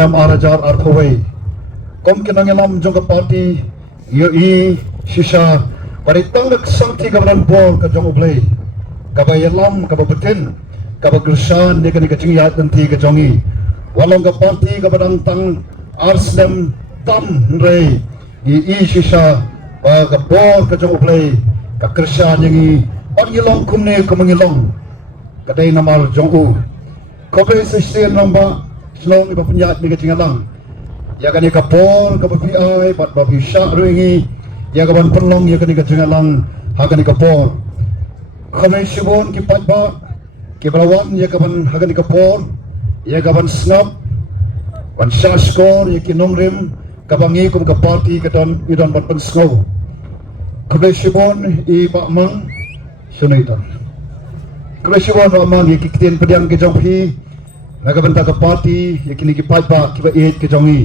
Arslam Arajar Arthaway kom kinangilam jong ka party i shisha paritang sangti kabaran bol ka jong ublay kabayalam kababetin kabagrusan ni ka jingyat nanti ka jongi walong ka party kabarang tang Arslam tam rey i shisha ka bol ka jong ublay ka krisyan yang pangilong kumne kumangilong kadai namar jong u kobe sisien namba Selong iba penyat ni kecing alang. Ya kan ika pol ka BPI bat babi syak ruingi. Ya kaban penlong ya kan ika kecing alang hakan ika pol. Kami sibon ki patba ki balawan ya kaban hakan ika pol. Ya kaban snap wan syak skor ya ki nongrim kabangi kum ka party kadon idon bat penskow. Kami sibon i pak mang sunaitan. Kami sibon wa mang ya ki kitien pediang ke jonghi. Naga benta ke party yakini ki patba ki ba eat ke jongi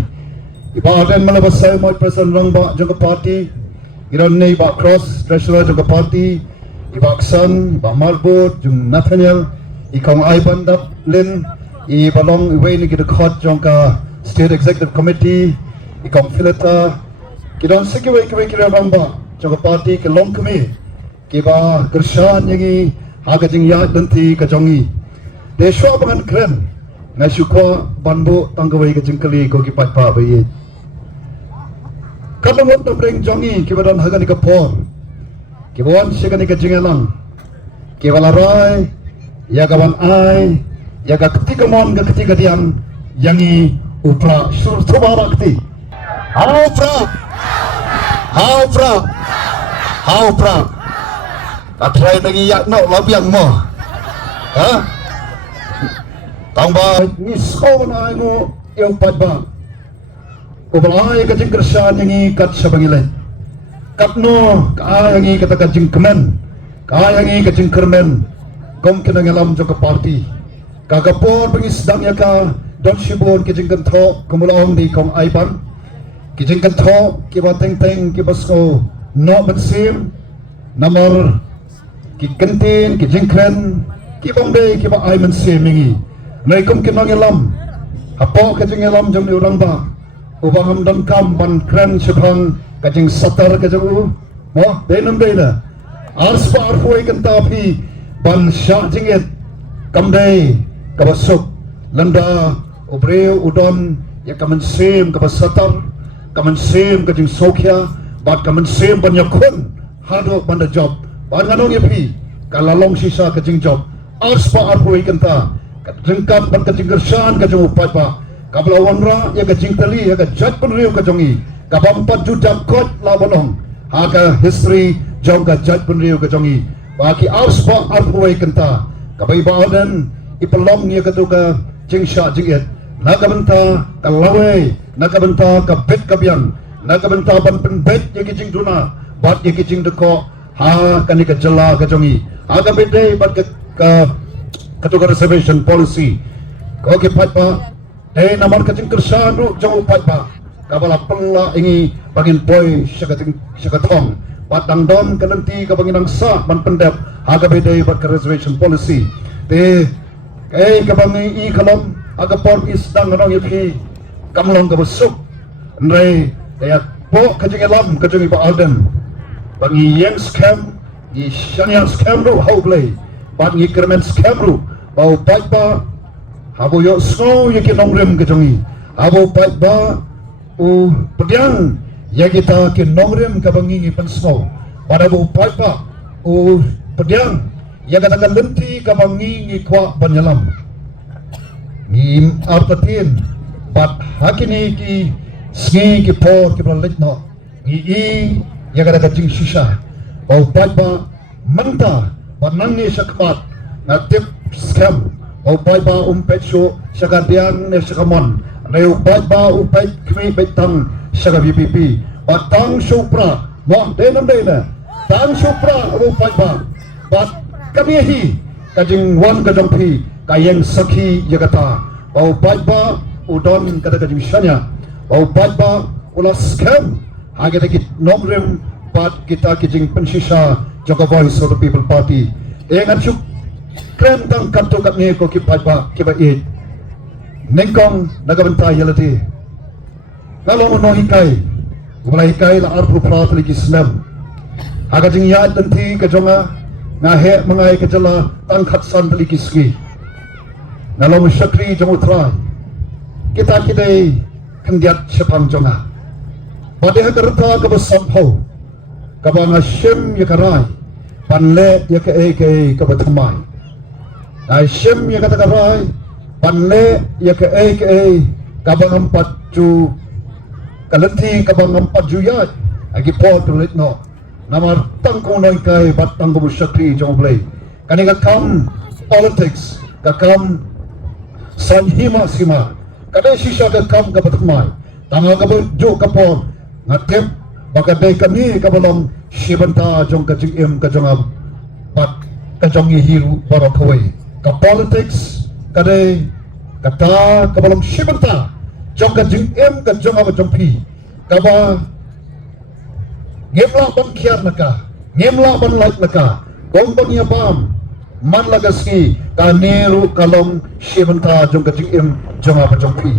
iba aden malabas saya moi person rang ba jong ke party iron nei ba cross treasurer jong ke party iba aksan iba marbot jong Nathaniel ikong ai bandap len i balong iwe ni ki de khot jong ka state executive committee ikong filata ki don sekiwe ki rang ba jong ke party ke long kami ki ba gershan yangi haga jing ya danti ke jongi de shwa bangan kren ngai syukwa banbo tanggawai ke jengkeli ko ki patpa bayi kadang waktu breng jongi ki badan hagan ke por ki bawan segan ke jengelang ki balarai ya kawan ai ya ka ketika mon ke ketika diam yangi upra sur tobara kti hau pra katrai lagi yak no labiang mo ha Tangba ni skon ay mo yung padba. Ubalay ka jing kersan yang ikat sa bangilay. Katno kaayang ikat ka jing kemen. Kaayang ikat jing kermen. Kom kinangalam jo ka party. Kagapor pangisdang ya ka don shibon ki jing kanto kumulaong di kong aipan. Ki jing kanto ki ba teng ki basko no bensim namar ki kentin ki jing kren ki bangde ki ba ay mensim mingi. Naikum kinangilam hapo kajing ilam jam ni urang ba ubaham dan kam ban kren syabhang kajing satar kajing mo benam bela ars pa arfoi kentapi ban syak jingit kamdai kabasuk landa ubreu udon ya kamen sim kabasatar kamen sim kajing sokya bat kamen sim ban yakun hado ban job ban nganong yapi kalalong sisa kajing job ars pa arfoi kenta jengkap ban kajing gersan kajing upat pa kablawan ra ya kajing tali ya kajat penriu kajongi kabampat judak kot labanong haka history jong kajat penriu kajongi baki arspa arpuai kenta kabai badan ipelom ya katuka jingsha jinget nakabenta kalawai nakabenta kabet kabiang nakabenta ban penbet ya kijing duna bat ya kijing deko ha kanika jela kajongi aga bede bat ka katuka reservation policy koki patpa namar kacing kersan ru jauh patpa kabala pella ingi bangin boy syakatong patang don kanenti kabangin ang sa ban pendap haga bede bat ka reservation policy te kabangi i kalom aga por isdang nong yapi kamlong kabusuk nrai ya po kacing elam kacing iba alden bangi yang scam i shanya scam ru how play bat ngi kermen scam ru bau patpa habo yo snow yaki nongrem kejongi habo patba u pediang ya kita ke nongrem kabangi pen snow pada bau patpa u pediang ya katakan lenti kabangi ngi kwa banyalam ngi artatin bat hakini ki sngi ki por ki blaletno ngi i ya katakan jing shisha bau patpa manta banangi sakmat natip scam upai ba umpet show sakadian ne sakamon ne upai ba upai kmi betang saka BPP batang supra mo denam dena tang supra upai ba bat kami hi kajing wan kajong pi kayeng sakhi jagata upai ba udon kada kajing shanya upai ba ula scam hage dikit nomrem bat kita kajing pensisa Joga Voice of the People Party engan suk krem tang kanto kat ni ko kipat ba kiba it nengkong nagabantai yalati ngalong no hikai ulai hikai la arpu prat lagi Islam aga jing ya tanti ka jonga ngahe mangai ka jala tangkhat san lagi ski ngalong syakri jong utrai kita kidai kendiat sepang jonga padeh kerta ka besamphau ka bang Hashim ya karai panle ya ka ke ka bathamai Hashim ya kata karai panle ya ke ka bang empat ju kalenti ka bang empat ju ya agi pot tulit no namar tangko noi kai bat tangko syakri jong blai kani ka kam politics ka kam sanhima sima kadai sisa ka kam ka bathamai tanga ka jo ka pot ngatep bakadai kami ka balong sibanta jong ka jing ka jong bat ka jong hiru para khoi ka politics kadai kata ka balong sibanta jong ka jing ka jong jong pi ka ba ngemla ban khiar naka ngemla ban like naka gong ban ya bam man lagasi ka neru kalong sibanta jong ka jing jong jong pi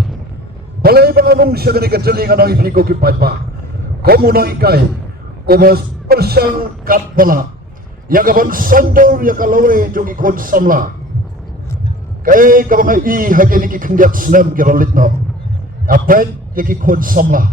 balai banganong siya gani ka jali nga nang ipiko ki padba komo nang ikay komos persang kat bala yagaban sandor yakalawe jong ikon samla kay kabanga I hagini ki kendiat senam kiralit no apay yaki kon samla